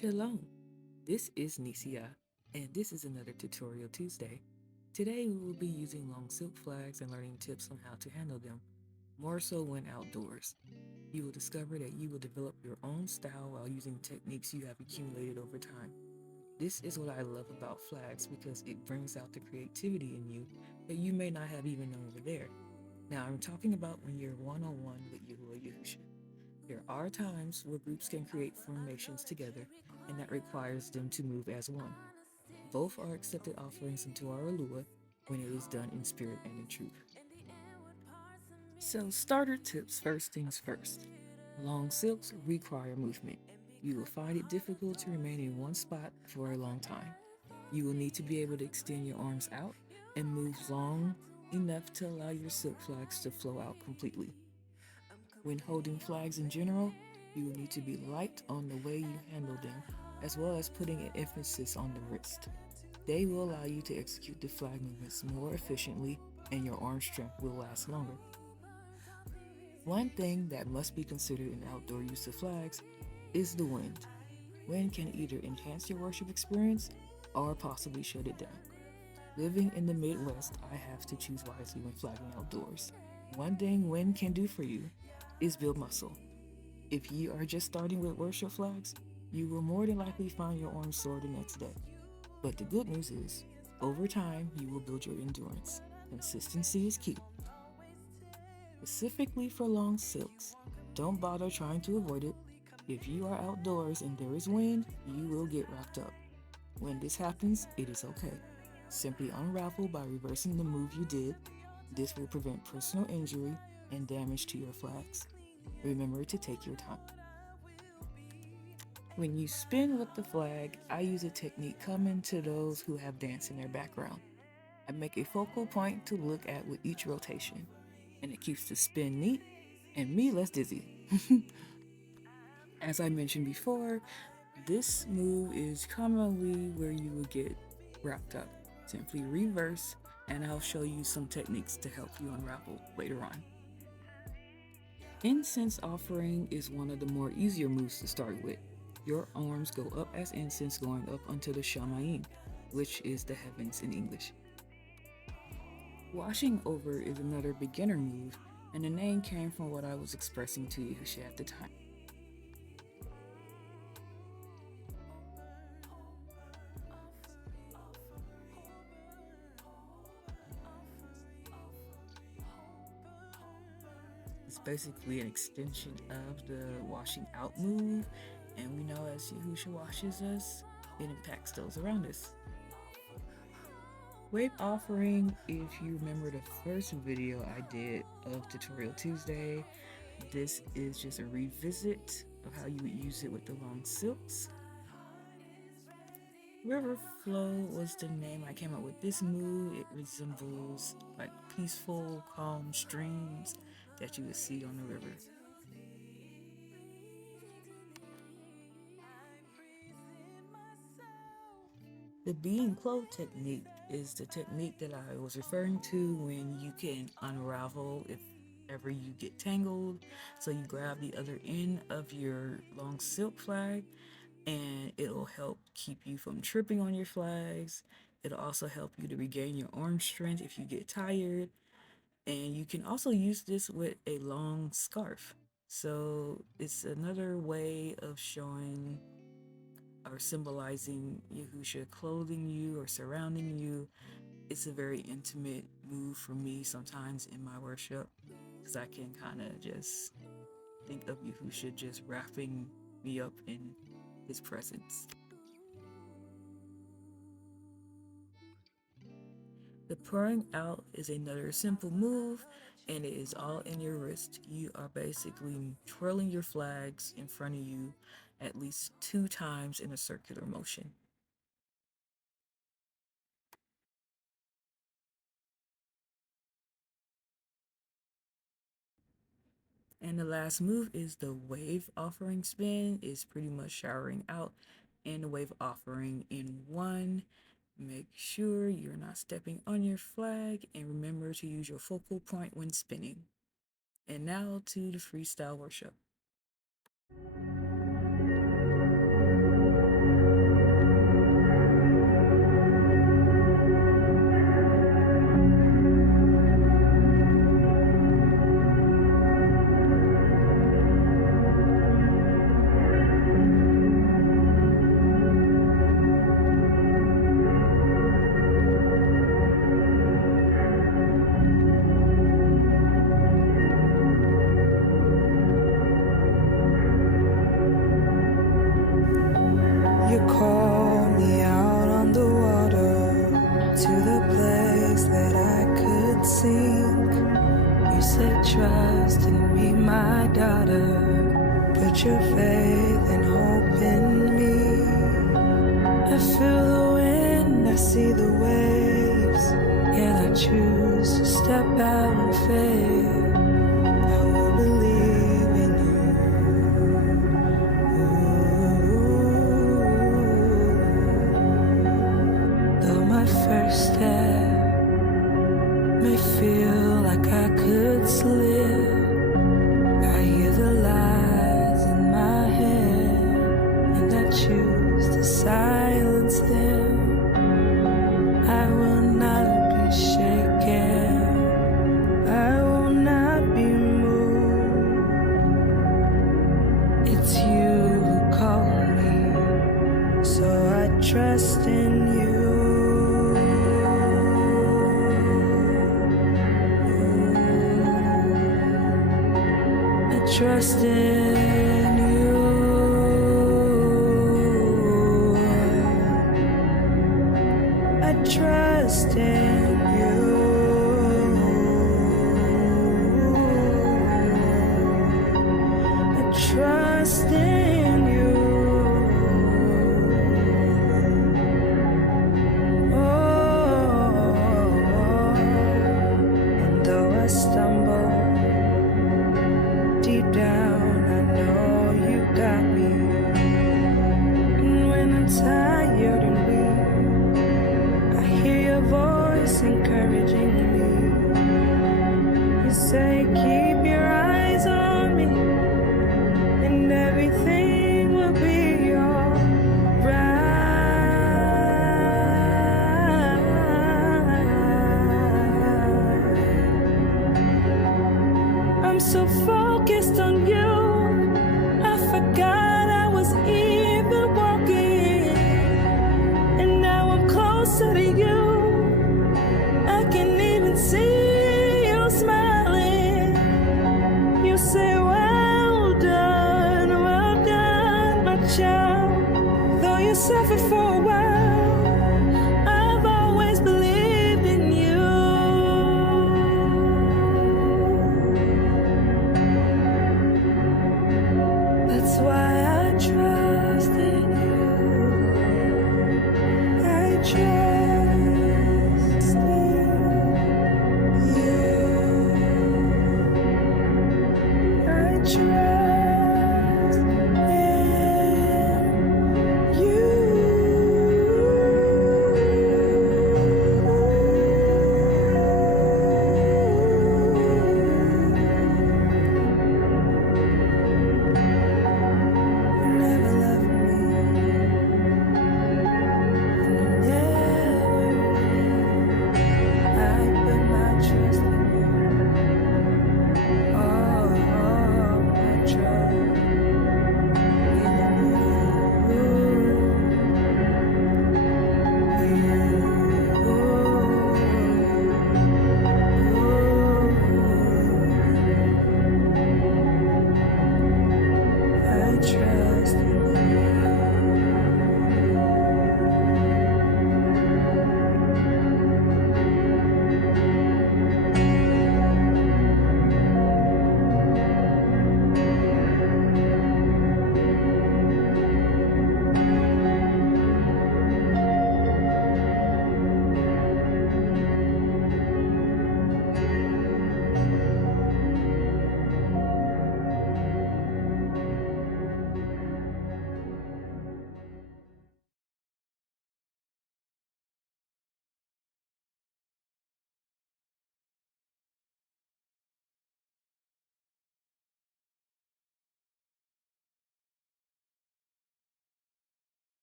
Shalom, this is Nisia, and this is another Tutorial Tuesday. Today we will be using long silk flags and learning tips on how to handle them, more so when outdoors. You will discover that you will develop your own style while using techniques you have accumulated over time. This is what I love about flags because it brings out the creativity in you that you may not have even known were there. Now I'm talking about when you're one-on-one with Yahuwah Yahusha. There are times where groups can create formations together, and that requires them to move as one. Both are accepted offerings into our Alua when it is done in spirit and in truth. So, starter tips first things first. Long silks require movement. You will find it difficult to remain in one spot for a long time. You will need to be able to extend your arms out and move long enough to allow your silk flags to flow out completely. When holding flags in general, you will need to be light on the way you handle them, as well as putting an emphasis on the wrist. They will allow you to execute the flag movements more efficiently, and your arm strength will last longer. One thing that must be considered in outdoor use of flags is the wind. Wind can either enhance your worship experience or possibly shut it down. Living in the Midwest, I have to choose wisely when flagging outdoors. One thing wind can do for you is build muscle. If you are just starting with worship flags, you will more than likely find your arms sore the next day. But the good news is, over time, you will build your endurance. Consistency is key. Specifically for long silks, don't bother trying to avoid it. If you are outdoors and there is wind, you will get wrapped up. When this happens, it is okay. Simply unravel by reversing the move you did. This will prevent personal injury and damage to your flags. Remember to take your time. When you spin with the flag, I use a technique common to those who have dance in their background. I make a focal point to look at with each rotation, and it keeps the spin neat and me less dizzy. As I mentioned before, this move is commonly where you will get wrapped up. Simply reverse, and I'll show you some techniques to help you unravel later on. Incense offering is one of the more easier moves to start with. Your arms go up as incense going up unto the Shamayim, which is the heavens in English. Washing over is another beginner move, and the name came from what I was expressing to Yahusha at the time. It's basically an extension of the washing out move, and we know as Yahusha washes us, it impacts those around us. Wave offering, if you remember the first video I did of Tutorial Tuesday, this is just a revisit of how you would use it with the long silks. River flow was the name I came up with this move. It resembles like peaceful, calm streams that you would see on the river. The being clothed technique is the technique that I was referring to when you can unravel if ever you get tangled. So you grab the other end of your long silk flag and it'll help keep you from tripping on your flags. It'll also help you to regain your arm strength if you get tired. And you can also use this with a long scarf. So it's another way of showing or symbolizing Yahusha clothing you or surrounding you. It's a very intimate move for me sometimes in my worship because I can kind of just think of Yahusha just wrapping me up in his presence. The pouring out is another simple move, and it is all in your wrist. You are basically twirling your flags in front of you at least 2 times in a circular motion. And the last move is the wave offering spin. Is pretty much showering out and the wave offering in one. Make sure you're not stepping on your flag and remember to use your focal point when spinning. And now to the freestyle worship. You called me out on the water to the place that I could sink. You said trust in me, my daughter. Put your faith and hope in me. I feel the wind, I see the waves, yet I choose to step out in faith. I will believe in you. Though my first step may feel like I could slip, I hear the lies in my head, and I choose to silence them. I will not be shaken, I will not be moved. It's you who called me, so I trust in you. I trust in you. I trust in you. I trust in you. Oh, and though I stumble deep down, I know you got me. And when I'm tired and weak, I hear your voice encouraging me. You say, keep your eyes on me, and everything will be alright. I'm so focused on you, I forgot I was even walking, and now I'm closer to you. I can even see you smiling. You say, well done, my child. Though you suffered for a while,